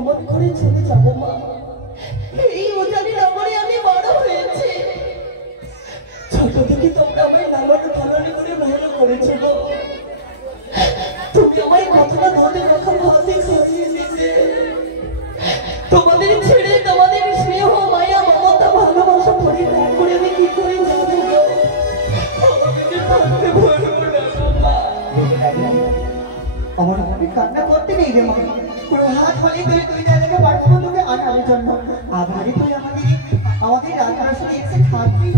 কেমন করে চলে যাব মা? এই উজানি নগরে আমি বড় হয়েছি। ছোট থেকে তোমরা আমায় লালন পালন করে ভালো করেছো গো। তুমি আমায় কতটা ধরে রাখা ভাতে খাইয়ে দিতে। তোমাদের ছেড়ে তোমাদের স্নেহ মায়া মমতা ভালোবাসা পরিত্যাগ করে আমি কি করে যাবো গো? আমাকে থাকতে বলবো না মা। আমার আমাকে কান্না করতে নেই রে মা। প্রভাত হলে তুই জায়গাকে পাঠাবো তোকে আনার জন্য। আবারই তুই আমাদের রান্নার সাথে এসে থাকবি।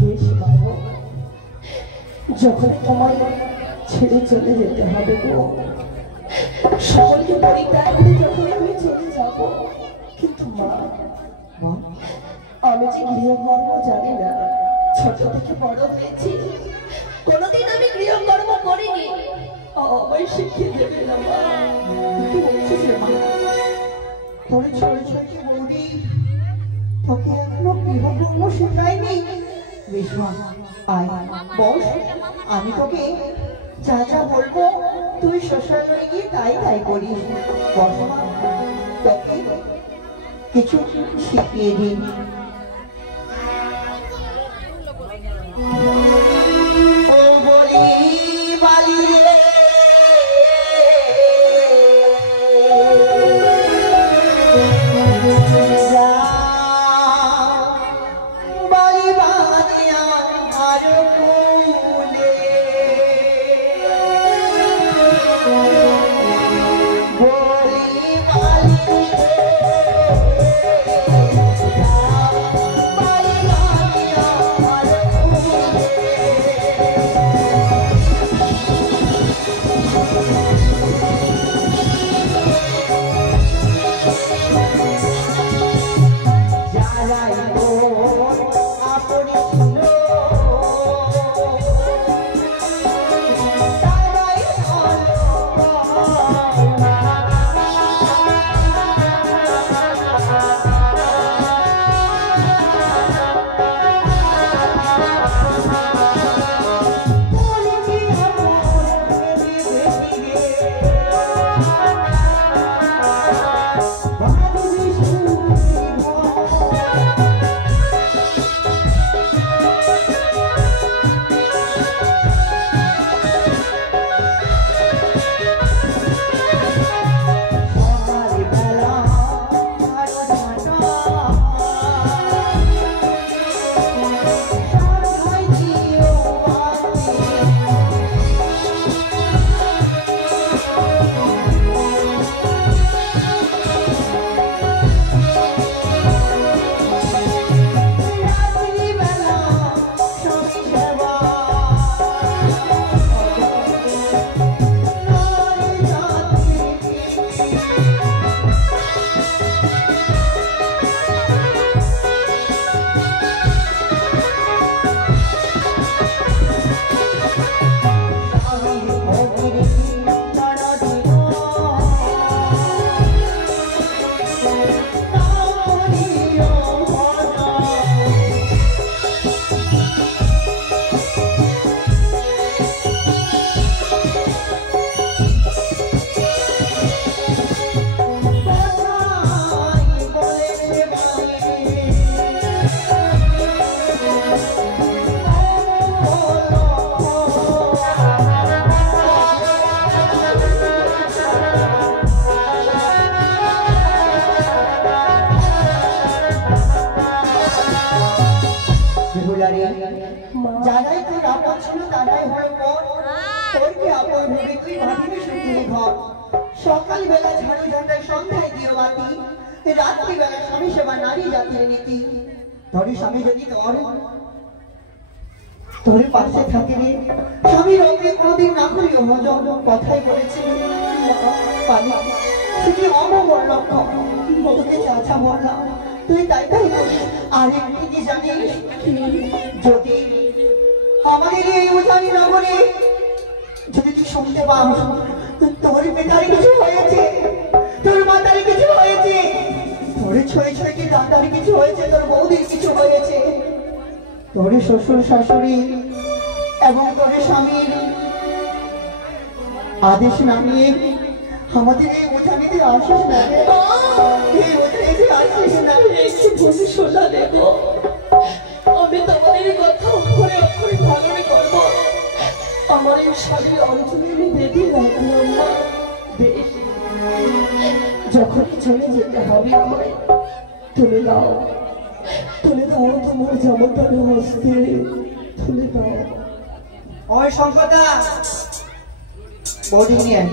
বেশ বাবু, যখন তোমায় ছেড়ে চলে যেতে হবে গো, সকলকে পরিত্যাগ করে যখন আমি চলে যাব, কিন্তু মা আমি যে গৃহকর্ম জানি না। ছোট থেকে বড় হয়েছি, কোনোদিন আমি গৃহকর্ম করিনি। আমায় শিখিয়ে দেবে না মা? কি বলছিস রে মা? তোর ছোট ছোট বৌদি তোকে এখনো গৃহকর্ম শেখায়নি? বিষ্মা আয় বস, আমি তোকে যা যা বলবো তুই শ্বশুরালয়ে গিয়ে তাই তাই করিস। বস মা, তোকে কিছু শিখিয়ে দিন। ও বলি বালি রে, যারাই তোর আপন ছিল তারাই হলো পর। তোরকে আপন ভেবে তুই ভাবিনি সুখের ঘর। সকালবেলা ঝাড়ু ঝান্ডায় সন্ধ্যায় দিও বাতি, রাত্রিবেলা স্বামী সেবা নারী জাতির নীতি। তোর স্বামী যদি তোর পাশে থাকে রে, স্বামীর অঙ্গে কোনোদিন না করিও মজম। কথাই বলেছে পালি সেটি অমঙ্গল লক্ষ্য। তোকে চাচা বললাম তুই তাই তাই করিস। আর একটি কি জানিস, যদি আমাদের এই উজানি নগরে যদি তুই শুনতে পাস তোর পিতার কিছু হয়েছে, তোর মাতার কিছু হয়েছে, তোর ছয় ছয়টি দাদার কিছু হয়েছে, তোর বৌদির কিছু হয়েছে, তোর শ্বশুর শাশুড়ি এবং তোর স্বামীর আদেশ না নিয়ে আমাদের এই বোঝা নিতে আসিস না রে। এই বোঝা নিতে আসিস না। একটু বলে শোনা দেবো, আমি তোমাদের কথা অক্ষরে অক্ষরে পালন করব। আমার এই শাড়ির অঞ্চলে বেঁধে রাখলাম মা। বেশ, যখনই চলে যেতে হবে আমায় তুলে দাও, তুলে দাও তোমার জামাটার হস্তে, তুলে দাও। ওই শঙ্করদা, বডি নিয়ে আয়।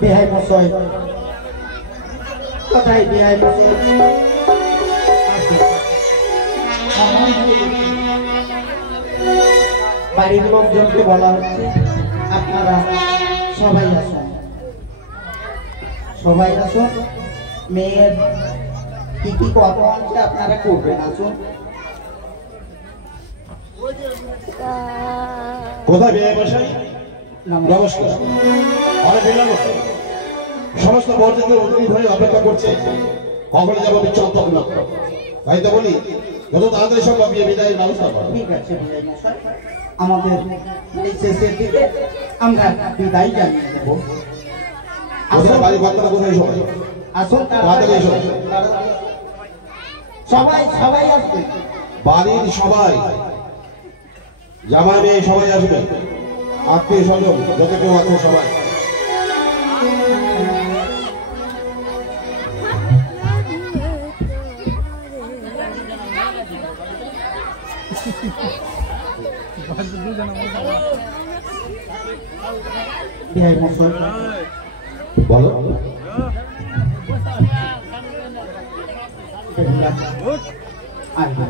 বেহাই মশাই কোথায়? বেহাই মশাই বাড়ির লোকজনকে বলা হচ্ছে আপনারা সবাই আসুন, সবাই আসুন। মেয়ের কি কি কথা আছে আপনারা করবেন, আসুন। কোথায় বিয়ে বসাই? নমস্কার। অনেক বিলম্ব, সমস্ত বর্জিত অতিথি হয়ে অপেক্ষা করছে, কখনো যাবো বিচ্ছন্ন তখন। তাই তো বলি যত তাড়াতাড়ি সব বিয়ে বিদায়ের ব্যবস্থা করো। ঠিক আছে বিদায় মশাই, আমাদের এই শেষের দিকে আমরা বিদায় জানিয়ে দেব। কোথায় বাড়ির বাচ্চারা কোথায় সবাই? আসুন তাড়াতাড়ি এসো। সবাই সবাই আসবে, বাড়ির সবাই, জামাই মেয়ে সবাই আসবে, আত্মীয় স্বজন যত কেউ আছে সবাই। বিদায় মশাই বলো। আসবে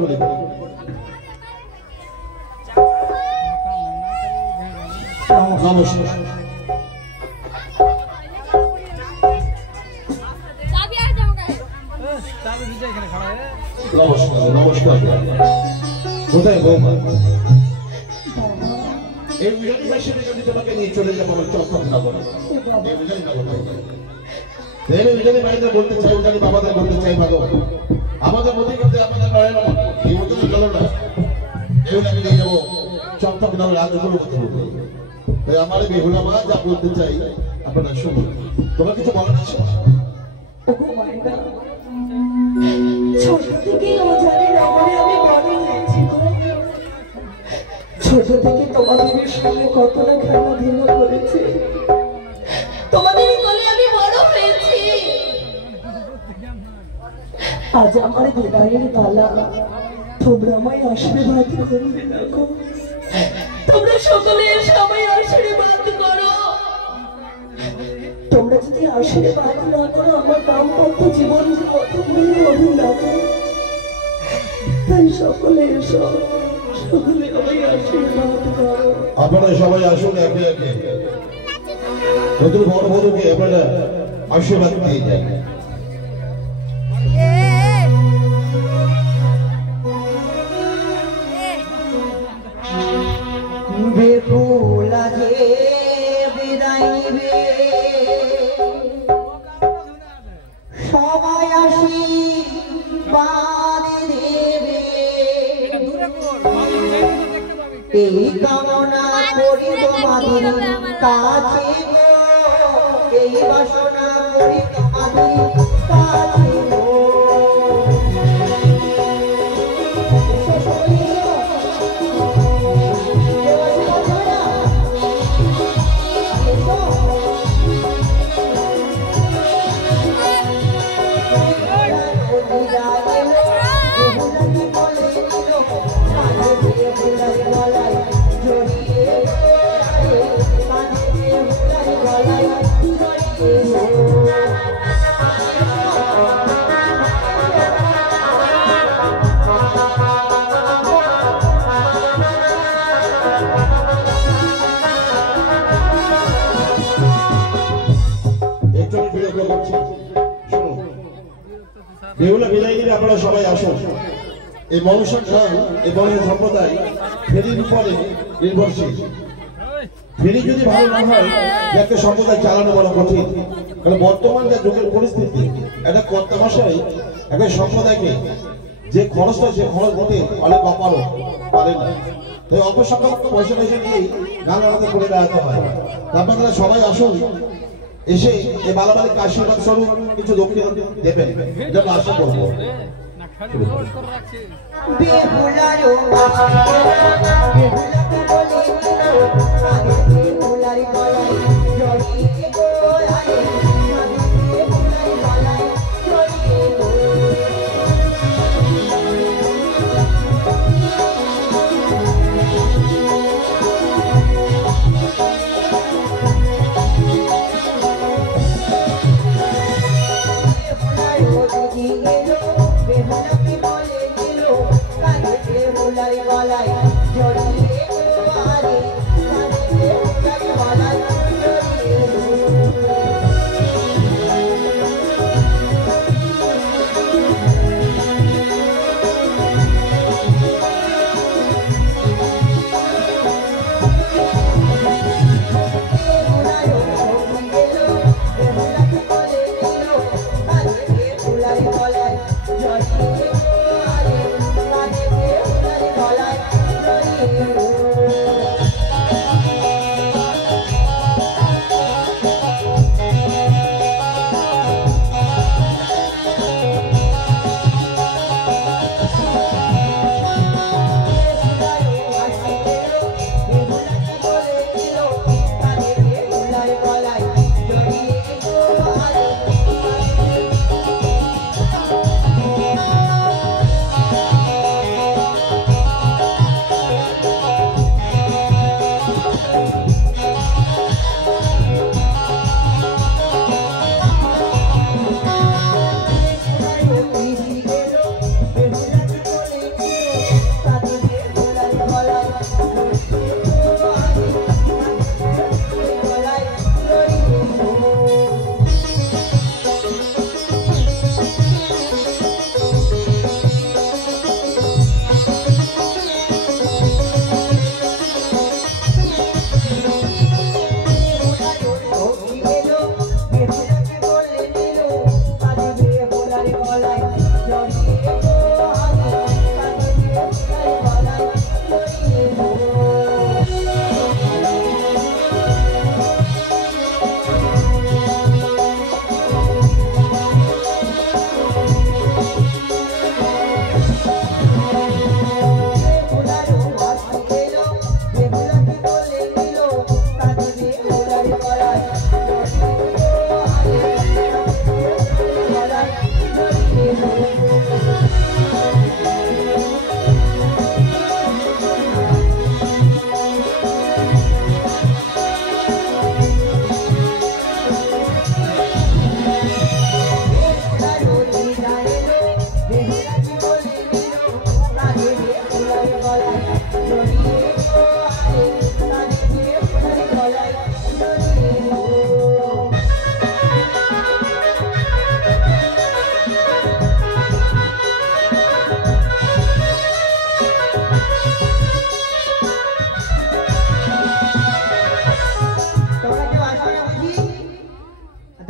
করি। নমস্কার। নমস্কার নমস্কার। কোথায় বৌমা? এই বিরানি মাসে যদি তোমাকে নিয়ে চলে যাবো আমার চম্পক নগরে, এই বিরানি নগর বিরানি ভাইদের বলতে চাই, উজানি বাবাদের বলতে চাই, মাগো আমাদের মধ্যে কিন্তু আমাদের নয় না, এই মতো চলো না, এগুলোকে নিয়ে যাবো চম্পক নগর রাজগুলো কথা বলতে। তাই আমার বেহুলা মা যা বলতে চাই আপনারা শুনুন। তোমার কিছু বলার আছে? ছোট থেকে ওঝারি নগরে আমি বড় হয়েছি। ছোট থেকে তোমাদের সঙ্গে কত না খেলাধুলা করেছি, তোমাদের কোলে আমি বড় হয়েছি। আজ আমার বিদায়ের পালা, তোমরা আমায় আশীর্বাদ করবে না গো? তোমরা সকলে সবাই আশীর্বাদ করো। তোমরা যদি আশীর্বাদ না করো আমার দাম্পত্য জীবন যে কত মূল্যহীন লাগে। তাই সকলে এসো, সকলে আমায় আশীর্বাদ করো। আপনারা সবাই আসুন, একে একে নতুন বড় বধূকে আপনারা আশীর্বাদ দিয়ে যান। বেহুলা যে বিদায় নিবে, সবাই আশীর্বাদ দেবে, এই কামনা করি তোমাদের কাছে গো, এই বাসনা করি তোমাদের কাছে গো। বেহুলা বিদায় নিয়ে আপনারা সবাই আসুন। এই বংশের গান, এই বংশের সম্প্রদায় ফেরির উপরে নির্ভরশীল। ফেরি যদি ভালো না হয়, একটা সম্প্রদায় চালানো বড় কঠিন। কারণ বর্তমান যা যুগের পরিস্থিতি, একটা কর্তামশাই একটা সম্প্রদায়কে যে খরচটা, সে খরচ দিতে অনেক অপারক পারে না। তাই অপসংখ্যক পয়সা পয়সা নিয়েই গান আলাদা করে বেড়াতে হয়। আপনারা সবাই আসুন, এসে এই বালাবালিকে আশীর্বাদ স্বরূপ কিছু দক্ষিণ দেবেন, এটা আমরা আশা করবো। জড়িয়ে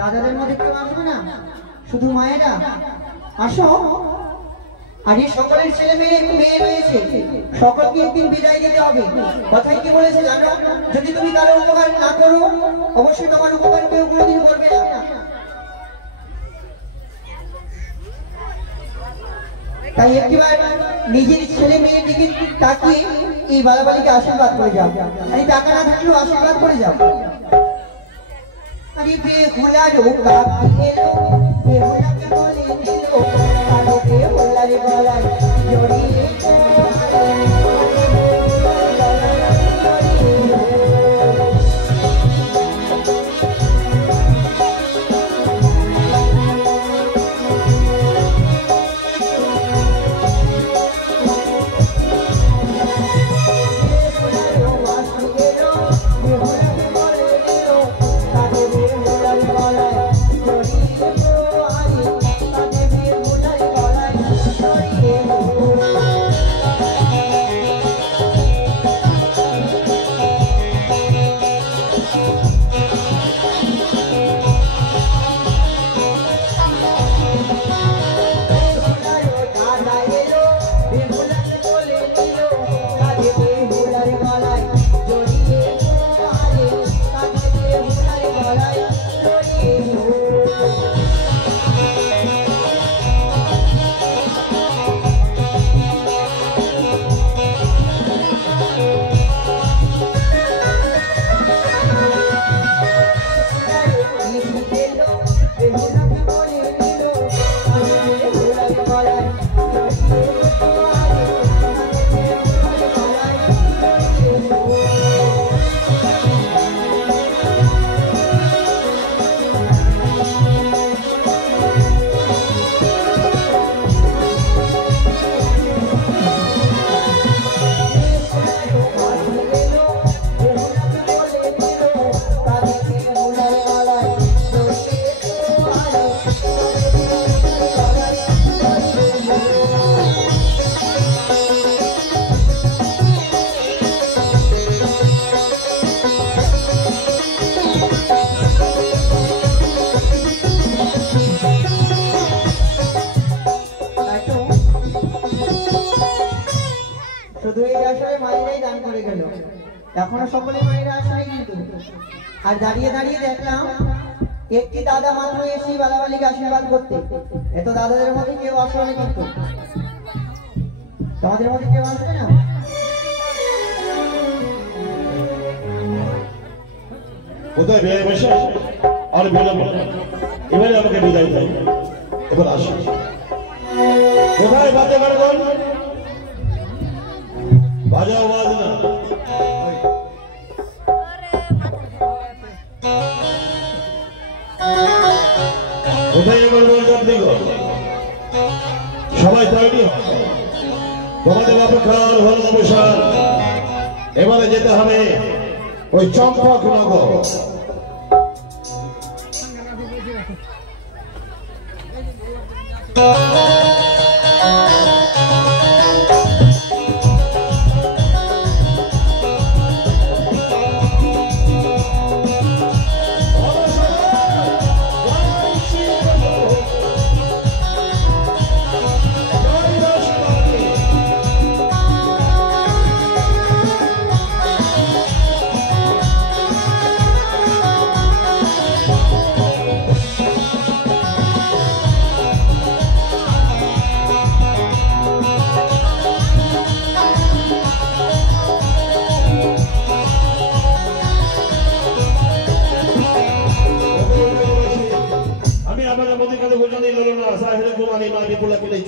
দাদাদের মধ্যে কেউ আসবে না, শুধু মায়েরা আসো। আর এই সকলের ছেলে মেয়ে রয়েছে, সকলকে একদিন বিদায় দিতে হবে। কথায় কি বলেছে জানো? যদি তুমি কারো উপকার না করো, অবশ্যই তোমার উপকার কেউ কোনোদিন করবে না। তাই একটিবার নিজের ছেলে মেয়ের দিকে তাকিয়ে এই বালাবালিকে আশীর্বাদ করে যাও। আর এই টাকা না থাকলেও আশীর্বাদ করে যাও। আরে বেহুলার কাকি এলো, বেহুলাকে বলে দিল, কালো বেহুলার গলায় জড়িয়ে এখনো সকলে মায়েরা আসে কিন্তু। আর দাঁড়িয়ে দাঁড়িয়ে দেখলাম একটি দাদা মাত্র এসে বালাবালিকে আশীর্বাদ করতে। এত দাদাদের মধ্যে কেউ আসবে না কিন্তু, তোমাদের মধ্যে কেউ আসবে না? কোথায় বেড়ে বসে আর বললাম এবারে আমাকে বিদায় দেয়। এবার আসি কোথায় বাজে গান বাজাও বাজ না। কোথায় এবার বলতাম দেখো সবাই তৈরি তোমাদের অপেক্ষার ভালোবাসার এবারে যেতে হবে ওই চম্পকনগর।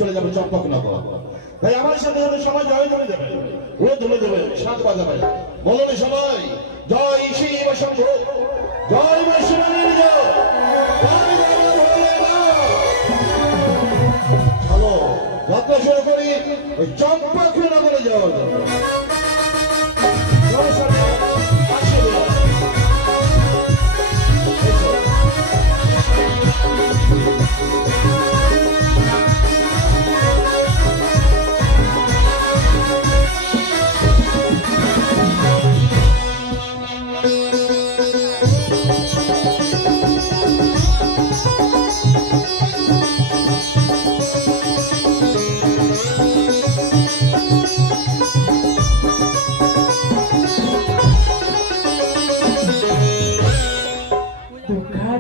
চলে যাবে চম্পকনগর। তাই আমার সাথে সবাই জয় ধরে দেবে, ও ধরে দেবে, সাত বাজাবে, বলবে সবাই জয় শিব শম্ভু, জয় মা শিবানীর জয়, চলো যাত্রা শুরু করি ওই চম্পকনগরে যাওয়া যাবে।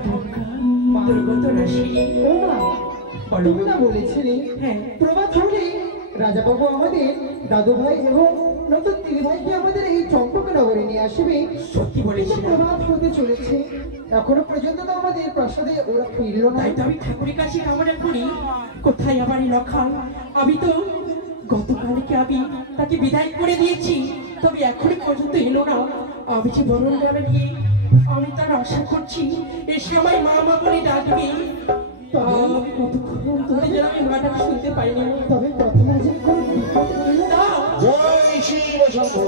দুর্গা দুর্গত রাশি ও মা, তুমি না বলেছিলে হ্যাঁ প্রভাত হলে রাজাবাবু আমাদের দাদু ভাই এবং নতুন দিদি ভাইকে আমাদের এই চম্পকনগরে নিয়ে আসবে। সত্যি বলেছি প্রভাত হতে চলেছে, এখনো পর্যন্ত তো আমাদের প্রাসাদে ওরা ফিরলো না। তাই তো আমি ঠাকুরের কাছে কামনা করি কোথায় আমার এই লক্ষণ। আমি তো গতকালকে আমি তাকে বিদায় করে দিয়েছি, তবে এখনো পর্যন্ত এলো না। আমি যে বরণ গ্রামে গিয়ে আমি তার আশা করছি এসে আমার মা মা বলে ডাকবে। কতক্ষণ ধরে যেন আমি মাটা শুনতে পাইনি। তবে প্রথমে যে কোনো বিপদ হইল না। জয় শিব শম্ভু।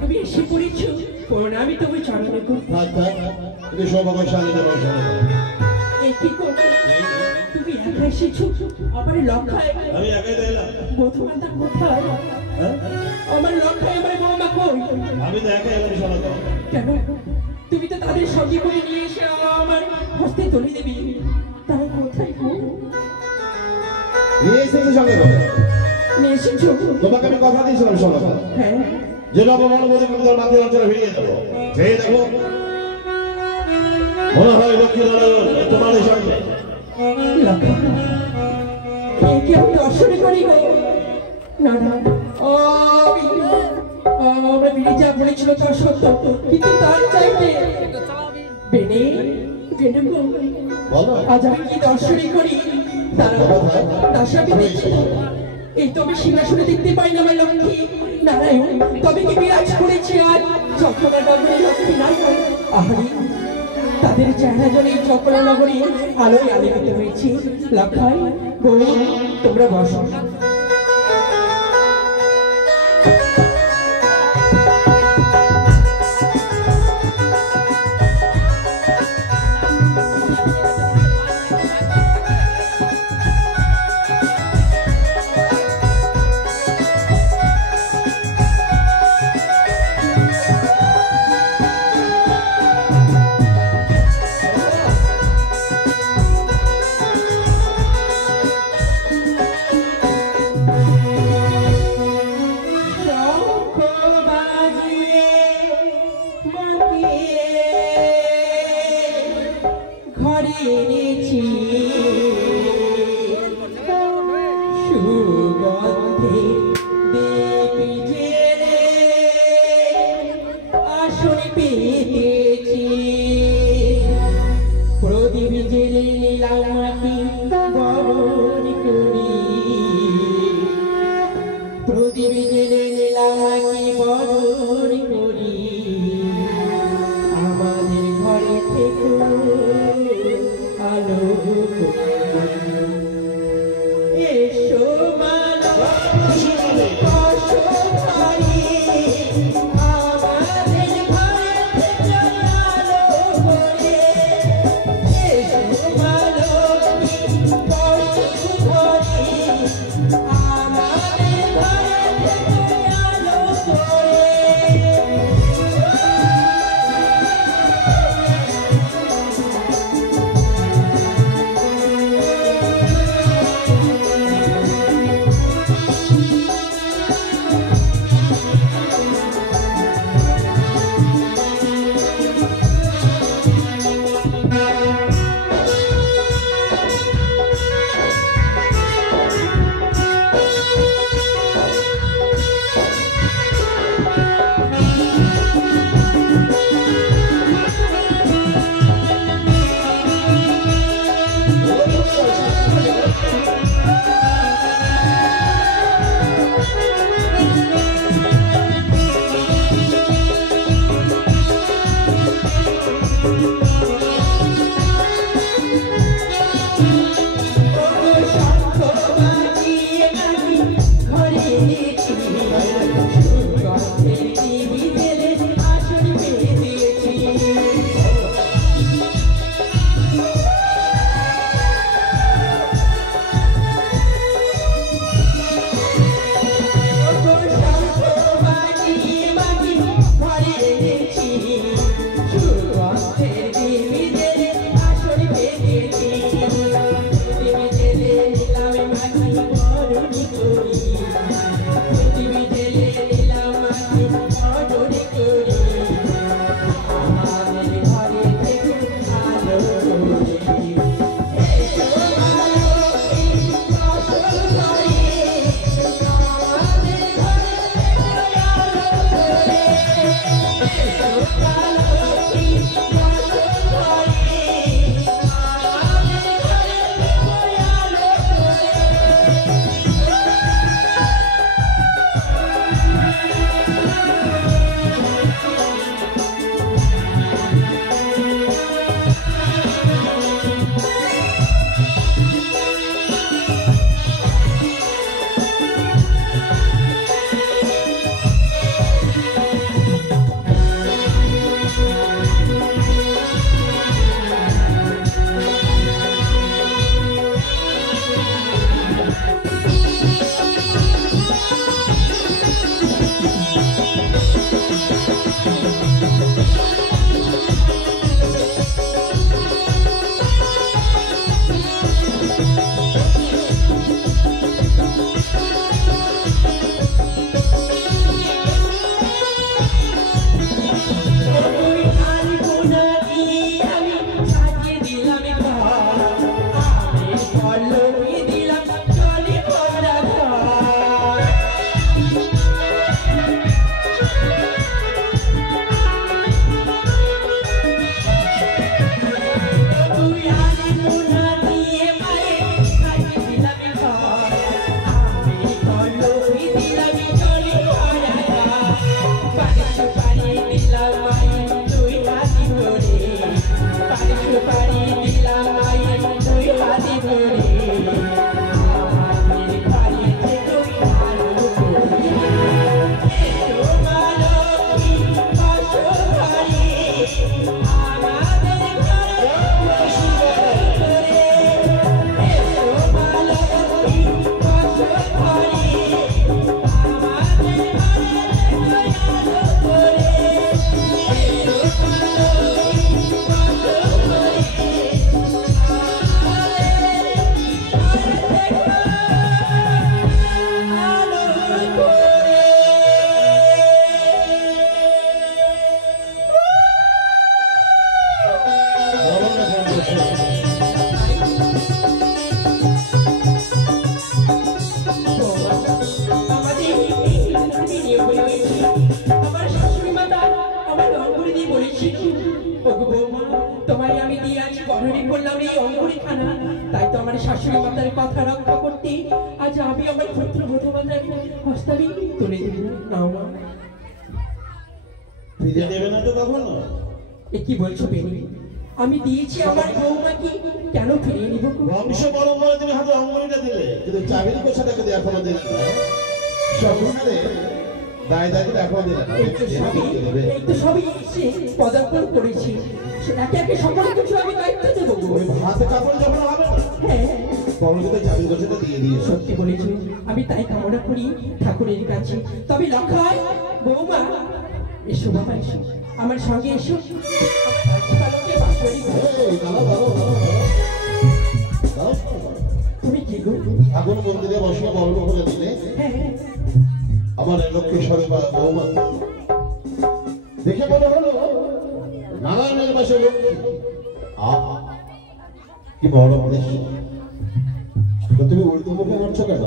তুমি এসে পড়েছো, প্রণামী তুমি চরণে তুমি একা এসেছো আমার লক্ষায়। আমি একাই তো এলাম। বধুমাতা কোথায়? আমার লক্ষায় আমার বৌমা কই? আমি তো একাই এলাম সনাতন। কেন তুমি তো তাদের সঙ্গে করে নিয়ে এসে আমার হস্তে তুলে দেবে, তারা কোথায় গো? নিয়ে এসেছি সঙ্গে করে। নিয়ে এসেছো? তোমাকে আমি কথা দিয়েছিলাম সনাতন, হ্যাঁ যে নবমণি কবিতার মাধ্যমে অঞ্চলে ফিরিয়ে দেবো। সেই দেখো মনে হয় লক্ষ্মী নারায়ণ তোমাদের সঙ্গে। একে আমি দর্শন করি গো। না না আমরা বিড়ি যা বলেছিল তার সত্য, কিন্তু তার চাইতে বেনে বেনে গো বলো আজ আমি কি দর্শনই করি তারা দাসাবি দেখছি। এই তো আমি সিংহাসনে দেখতে পাই না আমার লক্ষ্মী নারায়ণ, তবে কি বিরাজ করেছে আর চক্রা নগরী লক্ষ্মী নারায়ণ। আহারি তাদের চেহারা জন্য এই চক্রা নগরী আলোয় আলোকিত হয়েছে। লক্ষাই বউ তোমরা বসো। আমাদের তাই তো আমার শাশুড়ি মাতার কথা রক্ষা করতে আজ আমি আমার পুত্র বধূমাতার হস্তাবি তুলে দিলাম। নাও মা। ফিরে দেবে না তো কখনো? এ কি বলছো বেনি? আমি দিয়েছি আমার বৌমাকে, কেন ফিরিয়ে নিব? বংশ পরম্পরা তুমি হাতে অঙ্গনটা দিলে, কিন্তু চাবির কোষাটাকে দিয়ে এখনো দিলে না। সকলে দায় দায়িত্ব এখনো দিলে না। এই তো সবই এসে পদার্পণ করেছি, একে একে সকল কিছু আমি দায়িত্ব দেবো। ওই হাতে কাপড় যখন হবে না, হ্যাঁ তখন কিন্তু চাবির কোষাটা দিয়ে দিয়ে সত্যি বলেছি, আমি তাই কামনা করি ঠাকুরের কাছে। তবে লক্ষায় বৌমা, এসো বাবা এসো, আমার সঙ্গে এসো। আমার রাজপালকে বাঁশবাড়ি তুমি কি গো? ঠাকুর মন্দিরে বসে বর্ণ করে দিলে হ্যাঁ আমার লক্ষ্মীশ্বরী বৌমা দেখে মনে হলো নারায়ণের বাসে লক্ষ্মী। কি বড় উদ্দেশ্য, তুমি উল্টো মুখে করছো কেন?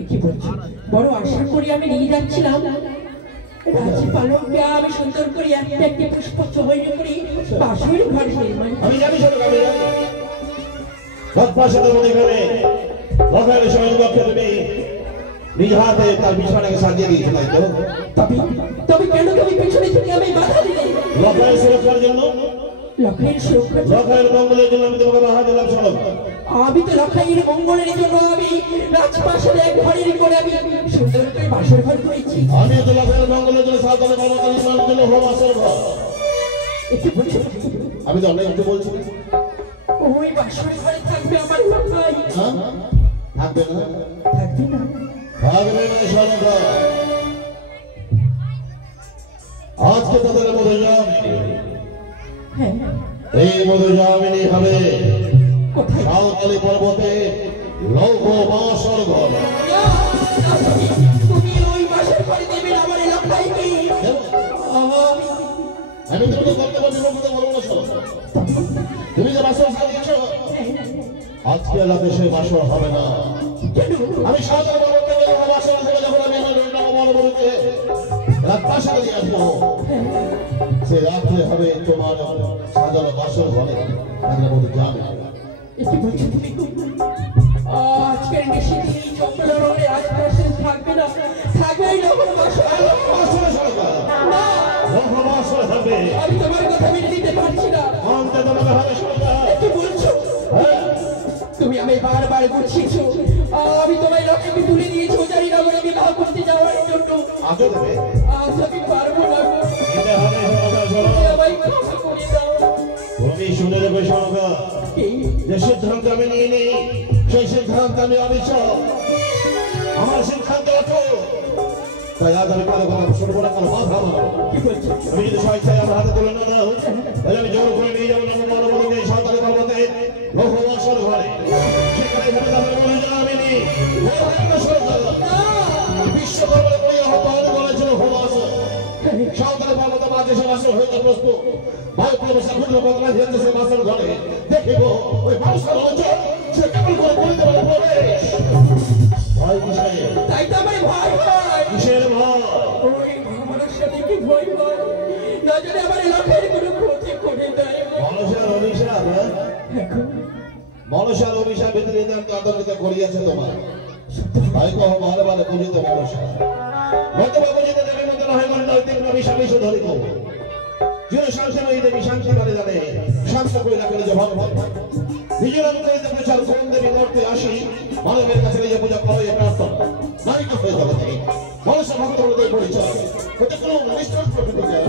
এ কি বলছো? বড় আশা করি আমি নিয়ে যাচ্ছিলাম রাজপালককে, আমি সুন্দর করে একটা একটা পুষ্প চয়ন করে বাঁশবাড়ি ঘর নির্মাণ। আমি জানি সব, আমি জানি বদমাশের মনে করে লক্ষের সময় লক্ষ্যে তুমি নিজ হাতে তার বিছানাকে সাজিয়ে দিয়েছো, তাই তো? তবে তবে কেন তুমি পেছনে থেকে আমি বাধা দিলে? লক্ষের সুরক্ষার জন্য, লক্ষের সুরক্ষা, লক্ষের মঙ্গলের জন্য আমি তোমাকে বাধা দিলাম। শোনো, আমি তো লক্ষাইয়ের মঙ্গলের জন্য আমি রাজপ্রাসাদে এক ঘরের করে আমি সুন্দর করে বাসর ঘর করেছি। আমি তো লক্ষের মঙ্গলের জন্য সাধারণ কর্মচারী নির্মাণের জন্য হোম আসর ঘর। একটু বলছো? আমি তো অনেক কিছু বলছি। ওই বাসর ঘরে থাকবে আমার লক্ষাই। হ্যাঁ, থাকবে না? থাকবে না? থাকবে না। শোনো, আজকে তাদের মধ্যে যামিনী, হ্যাঁ এই মধ্যে যামিনী হবে কোথায়? সাঁওতালি পর্বতে লৌহ বাসর ঘর। তুমি ওই বাসর ঘরে দেবে আমার লক্ষাইকে? আমি তোমাকে কর্তব্য বিলম্বিত বলবো না। শোনো, তুমি যে বাসর সাজিয়েছ, আজকে রাতে সেই বাসর হবে না। আমি সাঁওতালি পর্বতে বাসর থেকে যখন আমি আমার মনোবলকে রাত বাসায় দিয়ে আসবো, সে রাত্রে হবে তোমার সাজানো বাসর ঘরে তাদের মধ্যে যাবে। একটু বলছো তুমি? আজকের নিশিতে এই চন্দ্রনগরে রাজপ্রাসাদ থাকবে না, থাকবে এই লবণ বাসর। বাসরে সরকার না, লৌহ বাসর হবে। আমি তোমার কথা মেনে নিতে পারছি না। অন্তে তোমাকে হবে সরকার। একটু বলছো? তুমি আমি বারবার বুঝিয়েছো, আমি তোমায় লক্ষ্মীকে তুলে দিয়েছি ওজারি নগরে বিবাহ করতে যাওয়ার জন্য। আজও দেবে? আজ আমি পারবো না গো। দিতে হবে সরকার। শোনো, তুমি আমায় ক্ষমা করে দাও। তুমি শুনে দেবে সরকার, কি? যে সিদ্ধান্ত আমি নিয়ে নিই সেই সিদ্ধান্ত আমি অবিচল, আমার সিদ্ধান্ত অটল। তাই আজ আমি কারো কথা শুনবো না, কারো বাধা মানবো। কি বলছো? আমি যদি স্বেচ্ছায় আমার হাতে তুলে না দাও, তাহলে আমি জোর করে নিয়ে যাবো আমার মনোবলকে এই সাঁওতালি পর্বতে লৌহ বাসর ঘরে। সেখানে ঘুরে তাদের মনে যামিনী সরকার বিশ্বকর্মার বই আহ্বান করেছিল হোম আসর। সাঁওতালি পর্বতে মা দেশে বাসর হইতে প্রস্তুত। ভাই প্রবেশে ক্ষুদ্র বদলা দিয়েছে সে বাসর ঘরে। দেখিব ওই মানুষের অঞ্চল সে কেমন করে করিতে পারে প্রবেশ। ভয় কিসের? তাই তো আমার ভয় হয়। কিসের ভয়? ওই মানুষটা দেখে ভয় হয়, না যদি আমার এলাকার কোনো ক্ষতি করে দেয়। মানুষের অভিশাপ, এখন মানুষের অভিশাপ ভিতরে আতঙ্কিত করিয়াছে তোমার। তাই কহ ভালো ভালো বুঝিত মানুষ নতুবা বুঝিতে দেবী মতো নয় মন নৈতিক অভিশাপ এসে ধরিত। যিনি শান্তি নই দেবী শান্তি মানে জানে, শান্ত করিলা করে যে ভগবান নিজের অন্তরিতে প্রচার কোন দেবী করতে আসি, মানবের কাছে নিজে পূজা করো এ প্রার্থনা নারীকে হয়ে যাবে থেকে মানুষের ভক্ত হৃদয় পরিচয় হতে কোনো নিষ্ঠুর প্রকৃত যায়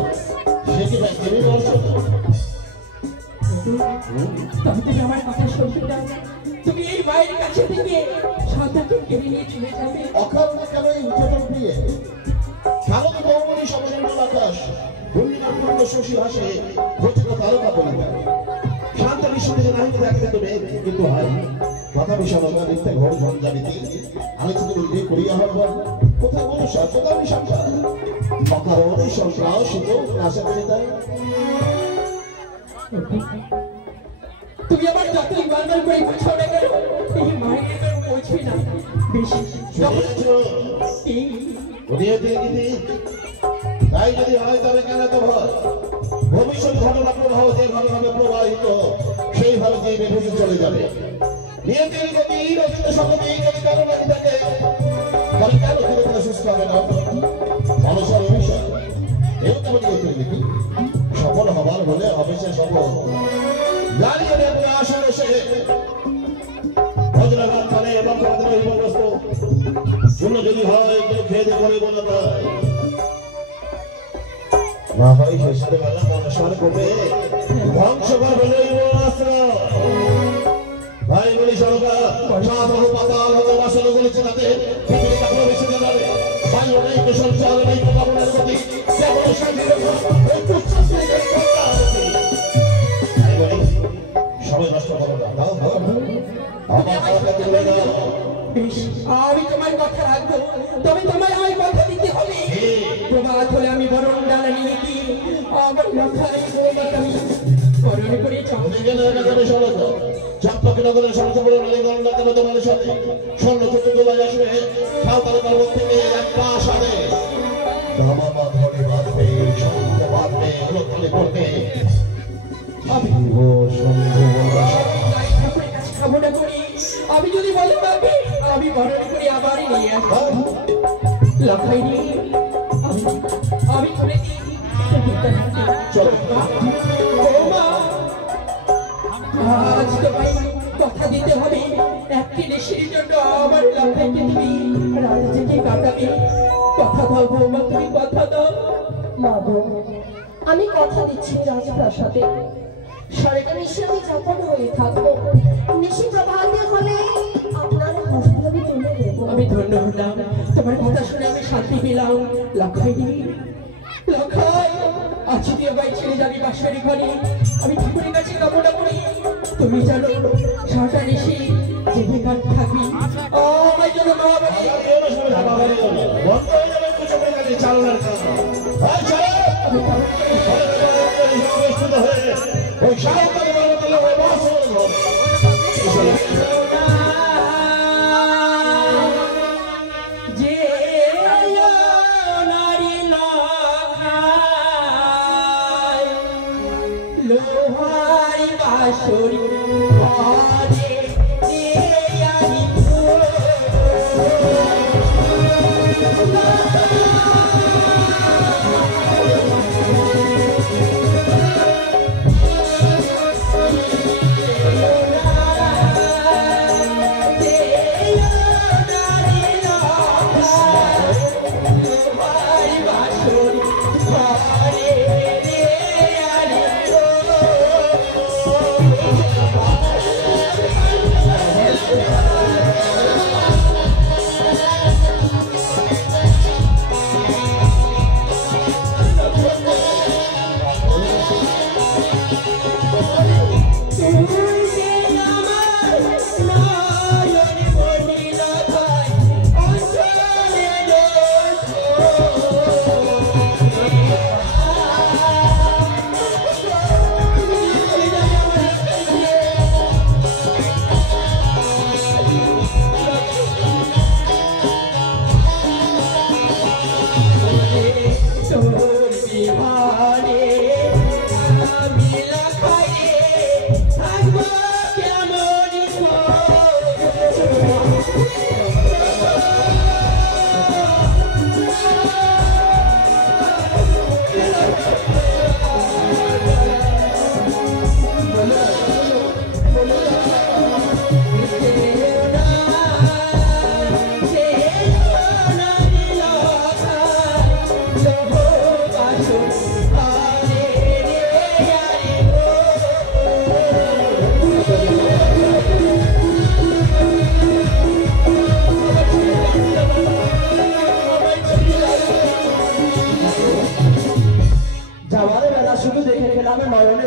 সে কি ভাই দেবী বলছ? তবে তুমি আমার কথা শুনতে দাও। তুমি এই মায়ের কাছে থেকে সন্তানকে কেড়ে নিয়ে চলে যাবে। অকারণে কেন এই উচ্চতম প্রিয়ে শারদ ভৌমনি সমনির্মল আকাশ পূর্ণিমাপূর্ণ শশী ভাসে ঘটিত তারকা পরিবার শান্ত বিশ্বকে যে নাহিতে দেখবে তুমি, কিন্তু হয় কথা বিষণতা নিত্যে ঘোর ঝঞ্ঝাবিতি আমি যদি উল্লেখ করিয়া হব কোথায় মনুষ্য কোথাও সংসার অকারণে সংশ্রাসিত নাশা করে দেয়। তুমি আমার যতই বারবার করে বুঝাও না কেন, এই মায়ের এবার পৌঁছবে না। বেশি তাই যদি হয় তবে কেন তো ভয়? ভবিষ্যৎ ঘটনা প্রবাহ যেভাবে হবে প্রবাহিত সেইভাবে যে বেঁধে চলে যাবে। নিয়তির গতি রচিত সংগতি যদি কারো নাকি থাকে তাহলে কেন ধীরে ধীরে সুস্থ হবে না মানুষের অভিশাপ এও তেমন করতে দেখি সফল হবার হলে হবে সে সফল দাঁড়িয়ে আপনি আসলে সে বজ্রাঘাত খানে এবং তাদের হিমগ্রস্ত শূন্য যদি হয় কেউ খেয়ে দিয়ে পড়ে বলে তাই না হয় শেষের বেলা মনসার কোপে ধ্বংস করবে ভাই বলি সরকার সাধারণ পাতাল হতে বাসন বলেছে তাতে পৃথিবীটা প্রবেশে যাবে বায়ু নেই কেশর চাল নেই কাপড়ের গতি কেবল শান্তি সবাই নষ্ট করো না দাও আমার কথা তুমি দাও আমি তোমার কথা রাখবো তবে তোমায় আমার কথা দিতে হবে প্রভাত হলে আমি বরণ ডালা নিয়ে গিয়ে আমার মাথায় আমি বরণ করে চম্পকনগরের সমস্ত তোমার সাথে স্বর্ণ চতুর্দোলায় আসবে সাঁওতাল পর্বত থেকে এক পাশ আনে দামামা ধরে বাঁধবে সঙ্গ বাঁধবে হলখালি করবে আমি যদি বলে পাবি আমি বরণ করে আবারই নিয়ে আসবো লখাইনি আমি করে আজ তোমায় কথা দিতে হবে একটি দেশের জন্য আমার লখাইকে তুমি রাত থেকে কাটাবে কথা দাও বৌমা তুমি কথা দাও মা গো আমি কথা দিচ্ছি রাজপ্রাসাদে সারাটা নিশি আমি যাপন হয়ে থাকবো নিশি প্রভাতে হলে আপনার হস্তে আমি তুলে দেবো আমি ধন্য হলাম তোমার কথা শুনে আমি শান্তি পেলাম লখাইনি লখাই আজ তুই আমায় ছেড়ে যাবি বাসার ঘরে আমি ঠাকুরের কাছে কামনা করি তুমি জানো সারাটা নিশি জেগে কাট থাকবি আমায় যেন মা বাড়ি বন্ধ হয়ে যাবে কুচকের কাছে চালনার কারণ ওই সাঁওতাল পর্বতলে ওই বাসন যে নারী লখাই লোহারি বাসরি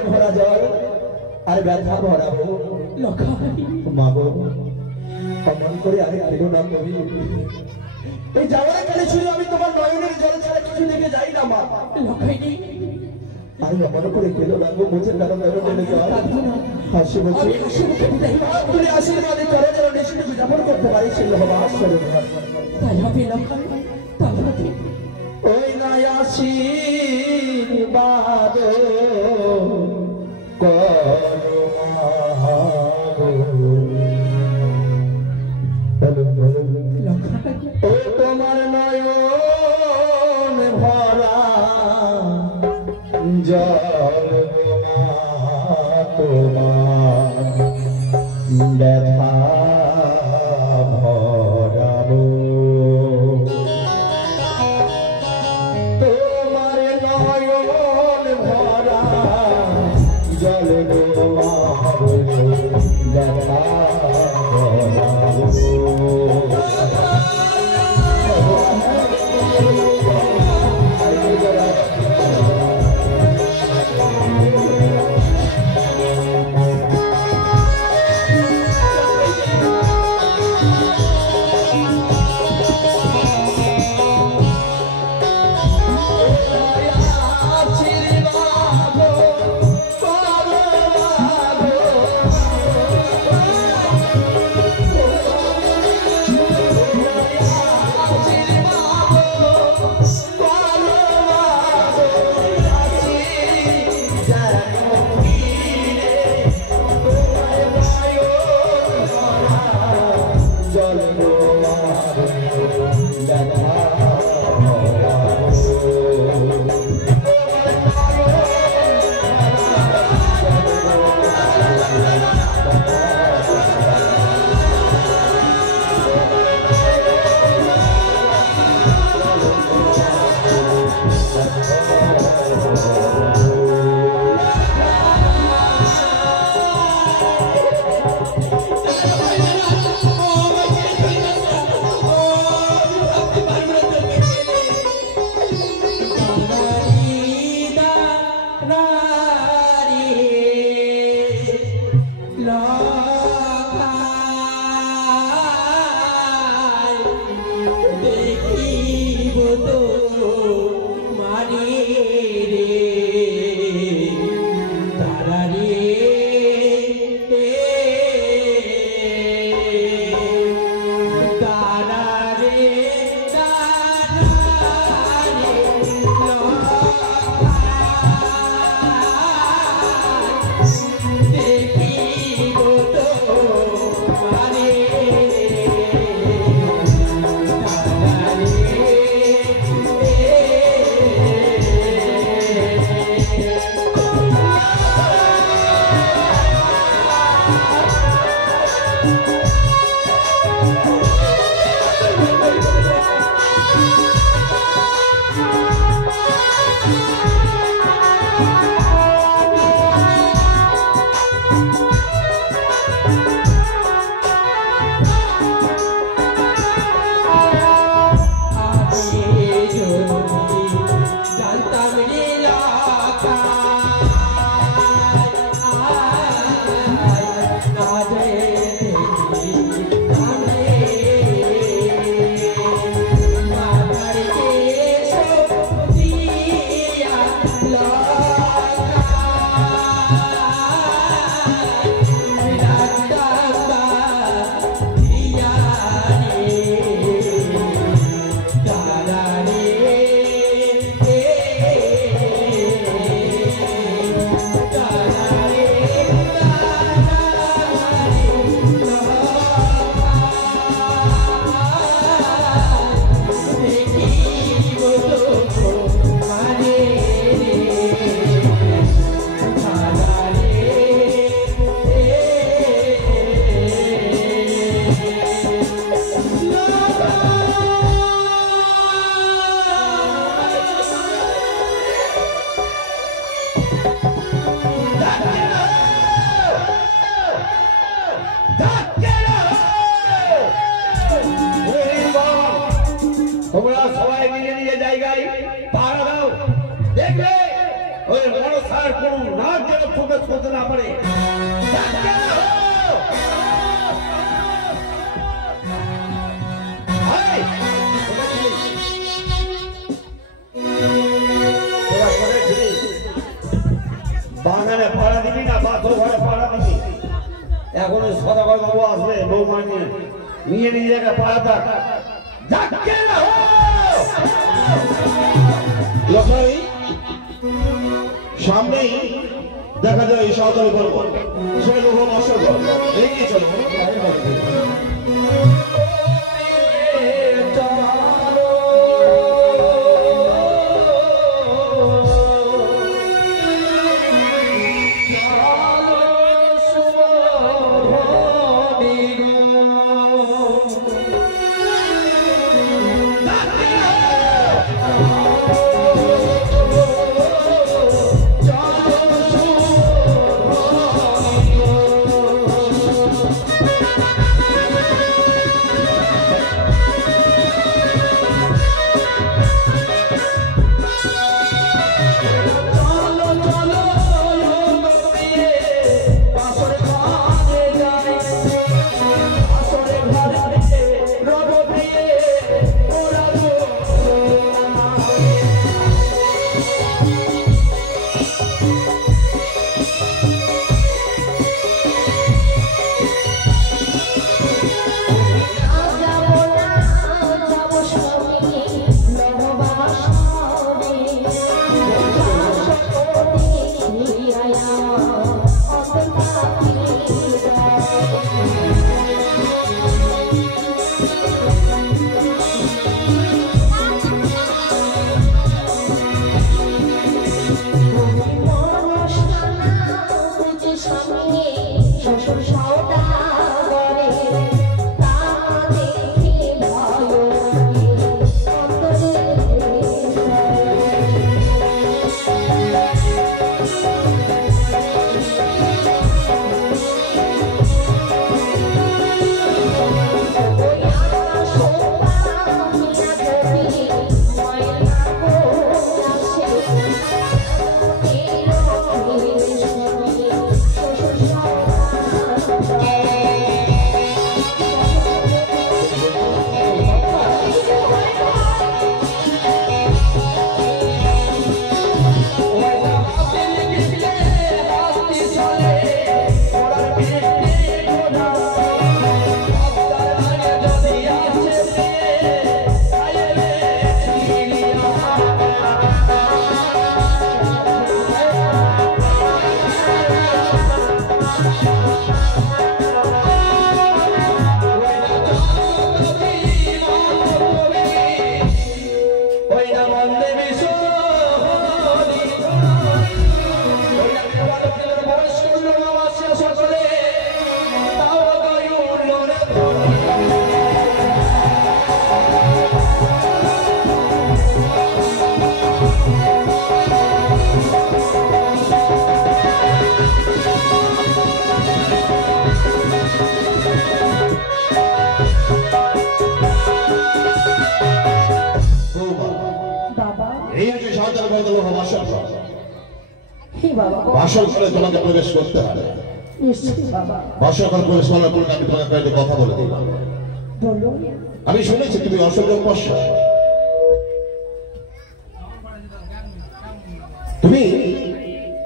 ঘরে দেয়ারি আর ব্যথা ভরাবো মাগো অমন করে আরে ফেরো না তুমি এই যাওয়ার কালে শুধু আমি তোমার নয়নের জল ছাড়া কিছু দেখে যাই না মা আরে অমন করে ফেরো না গো মুঝে কারণ নয়নের জল হাসি বলছি তুমি আশীর্বাদে করো যেন নিশ্চিত যাপন করতে পারি সে হবা আশ্চর্য তাই হবে লখাই তাই হবে ওই নয় আশীর্বাদ জল তোমার ব্যথা ভরাবো তোমার নয়ন ভরা জল তোমার ব্যথা ভরাবো তোমরা সবাই মিলে নিজের জায়গায় পাহারা দাও, দেখবে ওই বড় সার কোন নাক যেন প্রবেশ করতে না পারে। বাগানে পাড়া দিবি না বাথর ঘরে পাড়া দিবি। এখন সদাগর বাবু আসবে বৌমা নিয়ে, নিয়ে নিজে জায়গায় পাড়া থাক। সামনেই দেখা যায় সাঁওতালি পর্বত, সে লোহ মশল এগিয়ে চলো। ভাষণ করে তোমাকে প্রবেশ করতে হবে। ভাষণ করে প্রবেশ করার পর আমি তোমাকে একটা কথা বলে দিই। আমি শুনেছি তুমি অসংখ্য পশ্চা, তুমি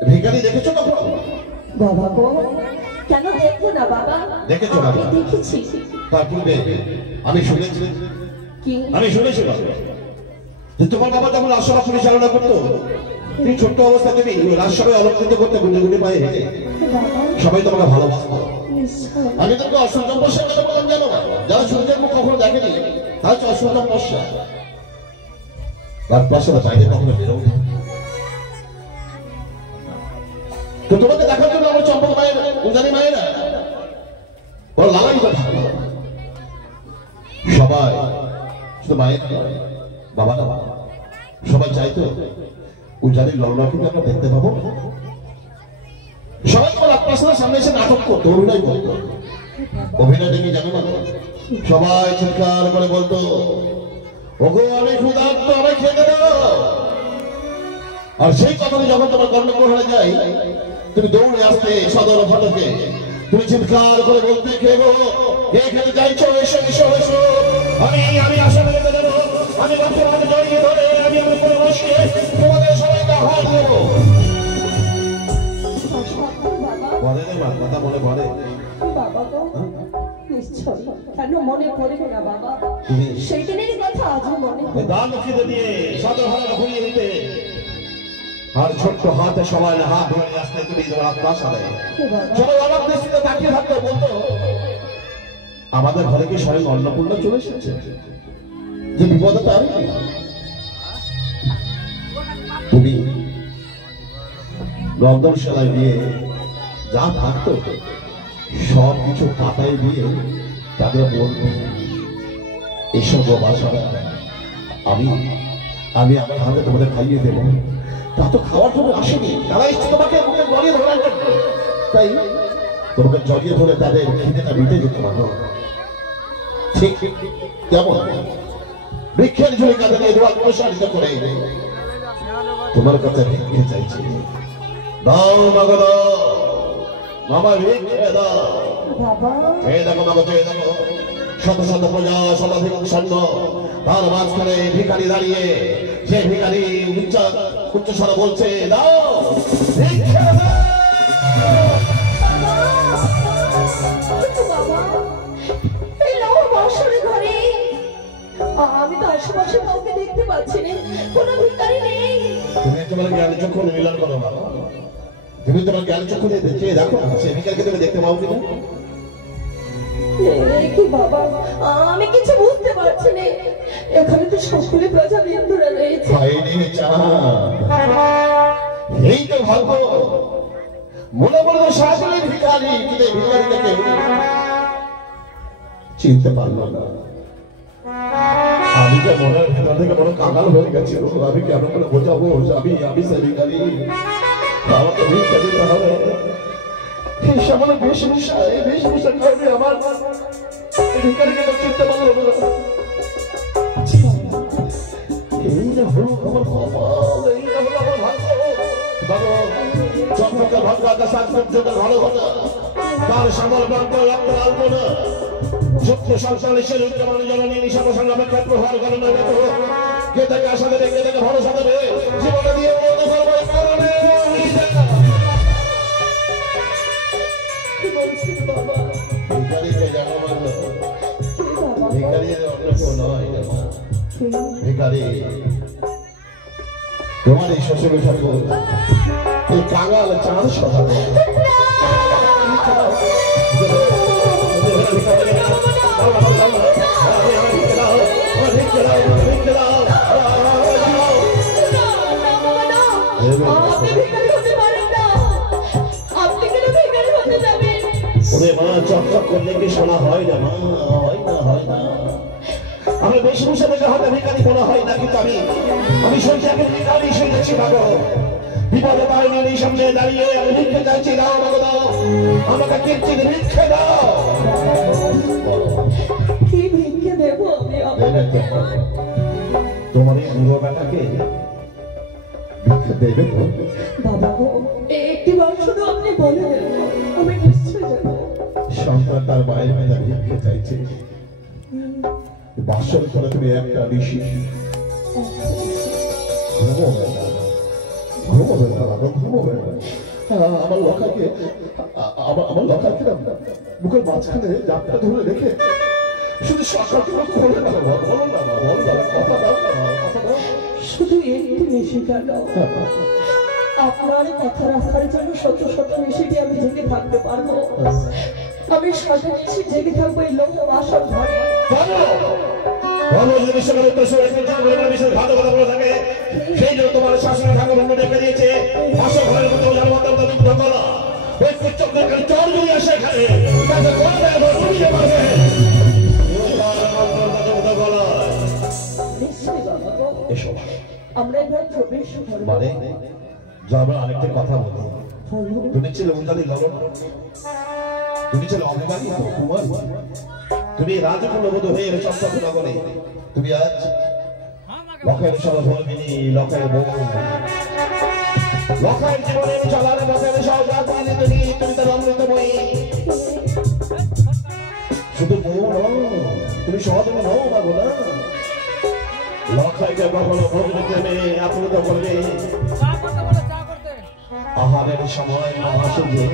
ভিখারি দেখেছো কখনো? বাবা গো, কেন দেখবো না বাবা? দেখেছো না? দেখেছি। তার পূর্বে আমি শুনেছি কি? আমি শুনেছি যে তোমার বাবা যখন রাজসভা পরিচালনা করতো, তুমি ছোট্ট অবস্থায় তুমি রাজসভায় অলঙ্কৃত করতে গুনে গুনে পায়ে হেঁটে সবাই তোমাকে ভালোবাসতো। আমি তোমাকে অসংখ্য পশ্চার কথা বললাম জানো? যারা সূর্যের মুখ কখনো দেখেনি তারা হচ্ছে অসংখ্য পশ্চা। রাজপ্রাসাদের বাইরে কখনো বেরোবে। তো তোমাকে দেখার জন্য আমার চম্পক মায়ের উজানি মায়েরা ওরা লালাই কথা সবাই, শুধু মায়ের বাবা না, সবাই চাইতো উজানির লড়নাকে আমরা দেখতে পাবো। সবাই তোমার রাজপ্রাসাদের সামনে এসে নাটক করতো, অভিনয় করতো। অভিনয়টা কি জানো না? সবাই চিৎকার করে বলতো, ওগো আমি ক্ষুধার্ত, আমি খেতে দাও। আর সেই কথাটা যখন তোমার কর্ণগ্রহণে যাই, তুমি দৌড়ে আসতে সদর ফটকে, তুমি চিৎকার করে বলতে, খেবো এখানে যাইছো, এসো এসো এসো, আমি আশা মেলে দেবো, আমি তোমাকে জড়িয়ে ধরে আমি আমার করে বসে তোমাদের সবাইকে হাত দেবো। বলে না কথা বলে বলে বাবা গো, নিশ্চয় কেন মনে পড়বে না বাবা? সেই দিনেরই কথা আজও মনে পড়ে। দান খেতে দিয়ে সদর হারা ঘুরিয়ে দিতে, আর ছোট্ট হাতে সবাই হাত ধরে আসতে তুমি তোমার প্রাসাদে সবাই অবাক দৃষ্টিতে তাকিয়ে থাকতো, বলতো আমাদের ঘরে কি স্বয়ং অন্নপূর্ণা চলে এসেছে, যে বিপদে তো আমি। তুমি রন্ধনশালায় দিয়ে যা থাকতো সব কিছু পাতায় দিয়ে তাদের বলবো, এসব বাসারা আমি আমি আমার হাতে তোমাদের খাইয়ে দেবো। তা তো খাওয়ার জন্য আসেনি, তারা এসছে তোমাকে মুখে জড়িয়ে ধরার জন্য। তাই তোমাকে জড়িয়ে ধরে তাদের খিদেটা মিটে যেতে পারো। ঠিক কেমন বৃক্ষের ঝুড়ি কাঁধে নিয়ে দোয়া প্রসারিত করে তোমার কাছে ভিক্ষে চাইছি। দাও মাগো দাও, মামা ভিক্ষে দাও। এই দেখো মাগো, এই দেখো শত শত প্রজা, শতাধিক সৈন্য, তার মাঝখানে ভিখারি দাঁড়িয়ে, সে ভিখারি উচ্চ স্বরে বলছে, দাও ভিক্ষে দাও। আমি তো আশেপাশে কাউকে দেখতে পাচ্ছি না, কোনো ভিখারি নেই। তুমি তোমার জ্ঞান চক্ষু মিলন করো বাবা, তুমি তোমার জ্ঞান চক্ষু দিয়ে দেখো সে ভিখারিকে তুমি দেখতে পাও কিনা। কি বাবা, আমি কিছু বুঝতে পারছি না। এখানে তো সকলে প্রজা বিন্দুরা রয়েছে। এই তো ভাগ্য, মনে মনে তো সাজলে ভিখারি, কিন্তু এই ভিখারিটা কেউ চিনতে পারলো না। আমি যে মনের ভেতর থেকে বড় কাঙাল হয়ে গেছিল, আমি কেন করে বোঝাবো আমি সে ভিখারি, আমাকে ভিক্ষা দিতে হবে। এই সামান্য বেশভূষা কারণে আমার ভিখারিকে তো চিনতে পারলো না। এই না হলো আমার কপাল, এই না হলো আমার ভাগ্য। বাবা চন্দ্রকে ভাগ্য আকাশ পর্যন্ত ভালো হতো, তার সামল বাক্য রক্ত আলবো না। সত্য সংসারে সে রুদ্রমান জননী নিশা প্রসঙ্গ অপেক্ষা প্রহার করেন না। কে তাকে আশা দেবে, কে তাকে ভরসা দেবে, জীবনে দিয়ে তোমার এই শ্বশুর ঠাকুর এই কাঙাল চাঁদ সভা চকচক করলে কি শোনা হয় না? মা হয় না, হয় না। আমরা বেশি বসে থেকে হয়তো ভিখারি বলা হয় না, কিন্তু আমি শুনছি আমি ভিখারি শুনেছি। ভাবো বিপদে পাইনি সামনে দাঁড়িয়ে আমি ভিক্ষে চাইছি, দাও আমাকে দাও, আমাকে কিঞ্চিত ভিক্ষে দাও। কি ভিক্ষে দেবো আমি? তোমার এই বুড়ো বেটাকে ভিক্ষে দেবে তো? বাবা গো, একটি বার শুধু আপনি বলে দেন, আমি নিশ্চয় যাবো। সন্তান তার মায়ের মেয়েরা ভিক্ষে চাইছে, বাসর করে তুমি একটা ঋষি আমার লকাকে বুকের মাঝখানে যাত্রা ধরে রেখে শুধু সকাল বলো না, বলো না, বলো না, কথা দাও, কথা দাও। শুধু একটু নিশি কেন? আপনার কথা রাখার জন্য শত শত নিশিটি আমি জেগে থাকতে পারবো। আমি সাথে নিশি জেগে থাকবো এই লোক বাসর ঘরে। সেই জন্য তোমার শাসন ঠাকুর অন্য ডেকে দিয়েছে বাসর ঘরের মতো চর যদি আসে এখানে আমরা এবার প্রবেশ করবো। মানে আমরা আরেকটা কথা বলি, তুমি ছিলে উজালি লবণ, তুমি ছিলে অভিমানী কুমার, তুমি রাজকুলবধূ হয়ে চম্পক নগরে তুমি আজ লক্ষের সহধর্মিনী, লক্ষের বউ, লক্ষের জীবনে চলার লক্ষের সহজাত তুমি তার অমৃতময়ী। শুধু বউ নও, তুমি সহধর্মী নও বাবু না। লক্ষাইকে কখনো ভোজনে প্রেমে আপ্লুত করবে, আহারের সময় মহাসুখে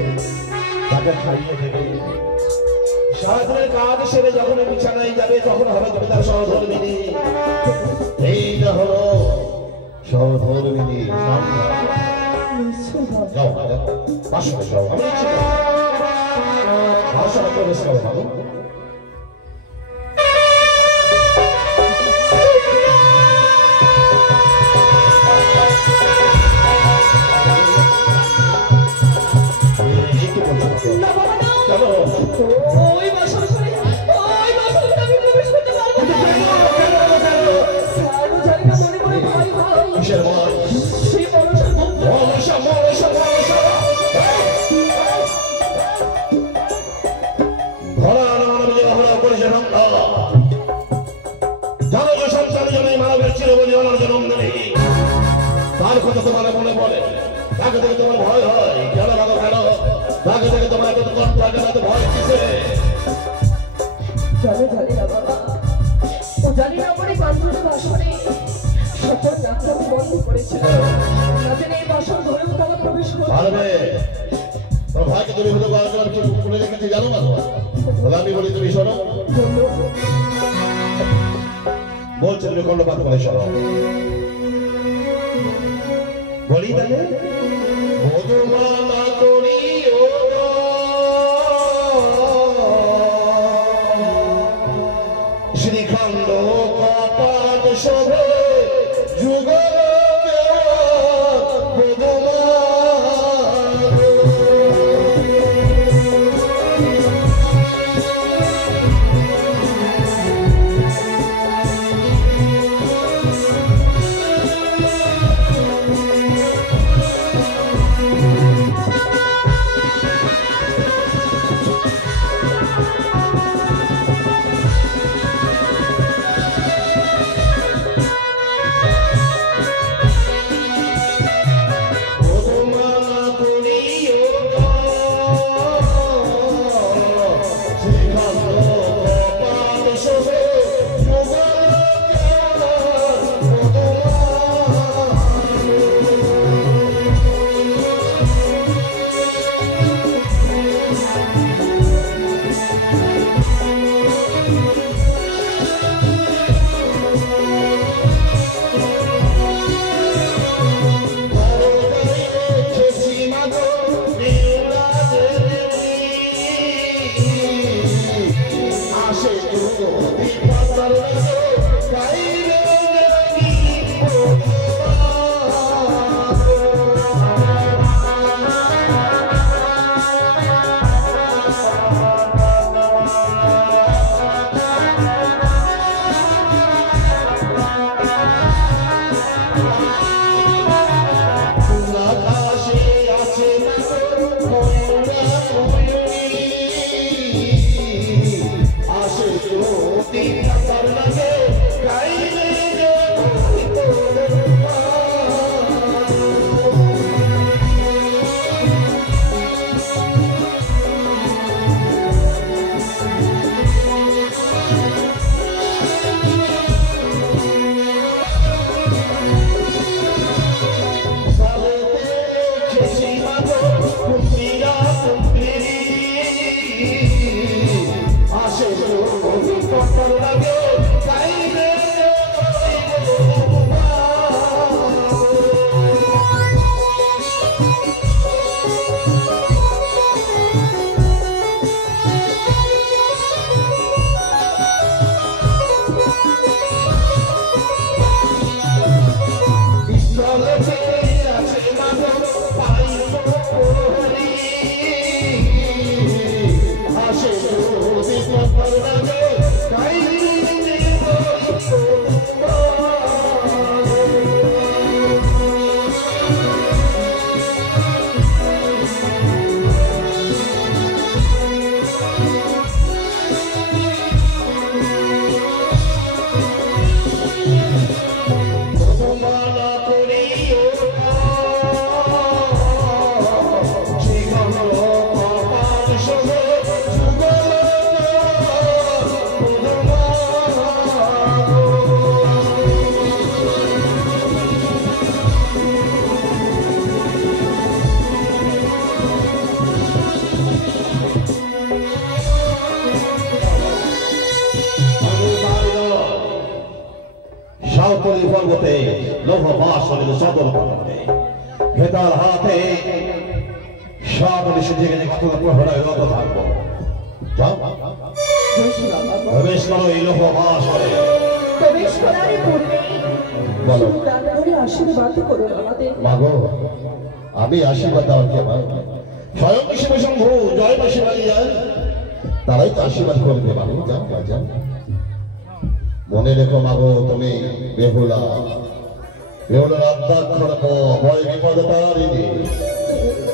তাকে খাইয়ে দেবে। সারাদিনের কাজ সেরে যখন বিছানায় যাবে তখন হবে তুমি তার সহধর্মিনী। এইটা হলো সহধর্মিনী। প্রবেশ করো বাবু। ওই বাসর ঘরে, ওই বাসর ঘরে আমি প্রবেশ করতে পারবো না। আরো জানি না, মনে মনে ভয় হয়। কিসের ভয়? সেই মনসার বন্ধু। তার কথা তোমার মনে পড়ে, তাকে থেকে তোমার ভয় হয় কেন? কেন তাকে থেকে তোমার এত ভয় কিসে? জানি না বাবা, ও জানি না আমার এই বান্ধবী বাসরে সকল যাত্রা আমি বন্ধ করেছিল, না জেনে এই বাসর ঘরেও তারা প্রবেশ করতে পারবে। তোর ভাইকে তুমি হতে পারো কি করে রেখেছি জানো না? তোমার আমি বলি তুমি শোনো, বলছে তুমি কর্ণপাত করে শোনো। বলি তাহলে মধুমালা করি শ্রীখণ্ড কপাট শোভে যুগল পর্বতে লৌহ বাসনের সদর পর্বতে ভেতার হাতে সব এসে জেগে জেগে তোমার প্রহরায় রত থাকবো। প্রবেশ করো এই লৌহ বাসনে। প্রবেশ করার পূর্বে বলো আশীর্বাদ করুন আমাদের। মাগো আমি আশীর্বাদ দেওয়ার কে পারো? স্বয়ং শিবশম্ভু জয় বসে তারাই তো আশীর্বাদ করবে। মাগো যাও যাও, মনে রেখো মাগো তুমি বেহুলা, বেহুলার আত্মাক্ষর ভয় বিপদ তারিণী,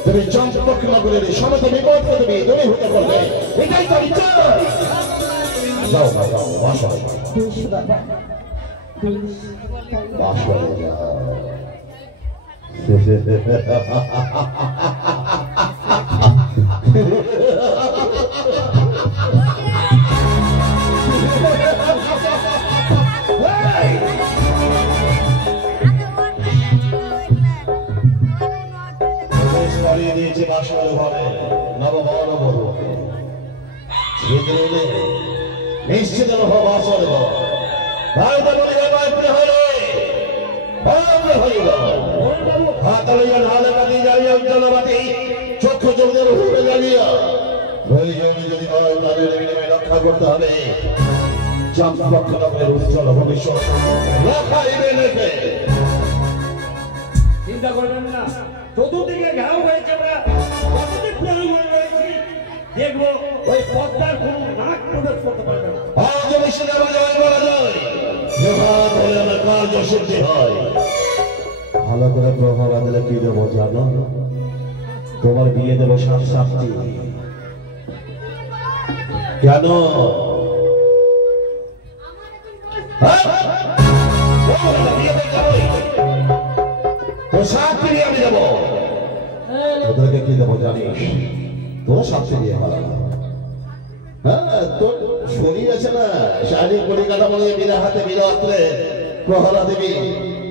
তুমি চম্পক নগরের সমস্ত বিপদকে তুমি দূরীভূত করবে, এটাই তো ইচ্ছা। যাও না যাও, বাসায় বাসায় যাও। দিয়েছে বাসর ঘরে নববর বধূকে, নিশ্চিত বাসর ঘর চক্ষু চোখের উপরে জ্বালিয়া প্রয়োজনে যদি রক্ষা করতে হবে চম্পকনগরের উজ্জ্বল ভবিষ্যৎ রক্ষাইবে লেখে। চিন্তা করবেন না, চতুর্দিকে ঘাও হয়েছে, আমরা কতদিন প্ল্যান করে রয়েছি, দেখবো ওই পদ্মার কোন নাক প্রবেশ করতে পারবে না। আজ অবশ্যই আমরা জয় করা যায়, জবাব হলে আমার কার্য সিদ্ধি হয়। ভালো করে প্রহরা দিলে কি দেবো জানো? তোমার বিয়ে দেবো সাত সাতটি। কেন? সাতটি দিয়ে আমি দেবো। তোদেরকে কি দেবো জানিস? তোর সাতটি দিয়ে ভালো। হ্যাঁ, তোর শরীর আছে না, শারীরিক পরিকাঠামো বলে বিনা হাতে বিনা হাতে প্রহরা দেবী,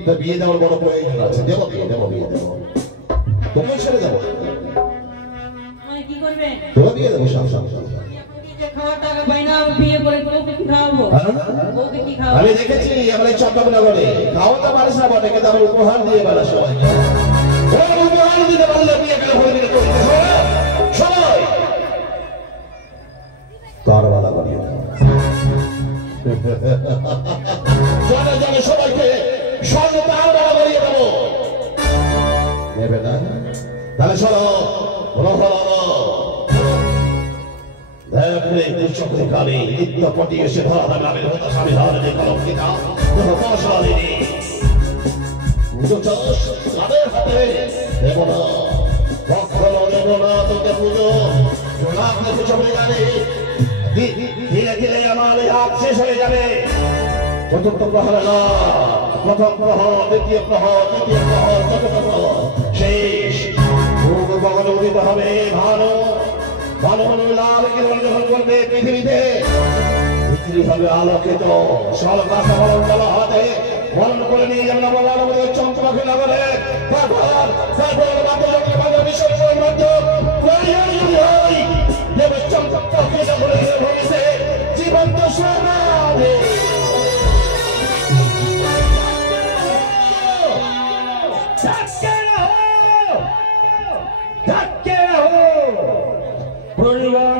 তা বিয়ে দেওয়ার বড় প্রয়োজন আছে। দেবো বিয়ে দেবো বিয়ে দেবো, তোকে ছেড়ে দেবো। কি করবেন? তোরা বিয়ে দেবো সাত সাত। আমি দেখেছি আমরা চট্টগ্রামে খাওয়াতে পারিস না বটে, কিন্তু আমার উপহার দিয়ে বেলা সবাই উপহার দিতে পারলে বিয়ে করে জানে জানে সবাইকে স্বর্ণ তার বেলা বাড়িয়ে দেবো নেবে না তাহলে শোনো চক্রকালী নিত্য পটি এসে ধরা দেবে আমি হয়তো স্বামী ধরনের কলঙ্কিতা তাদের হাতে দেব না কখনো দেব না তোকে পুজো চলে যাবে ধীরে ধীরে আমার হাত শেষ হয়ে যাবে চতুর্থ প্রহরে না প্রথম প্রহর দ্বিতীয় প্রহর তৃতীয় প্রহর চতুর্থ প্রহর শেষ ভগবান উদিত হবে ভালো ভালো লাল কিরণ যখন করবে পৃথিবীতে পৃথিবী হবে আলোকিত সলকাশা বরণ বলা হাতে বরণ করে নিয়ে যাবেন আমাদের চন্দ্রকে নগরে তারপর বিশ্বের মাধ্যম চন্দ্রকে নগরে ভবিষ্যে জীবন্ত সোনাবে পরিবার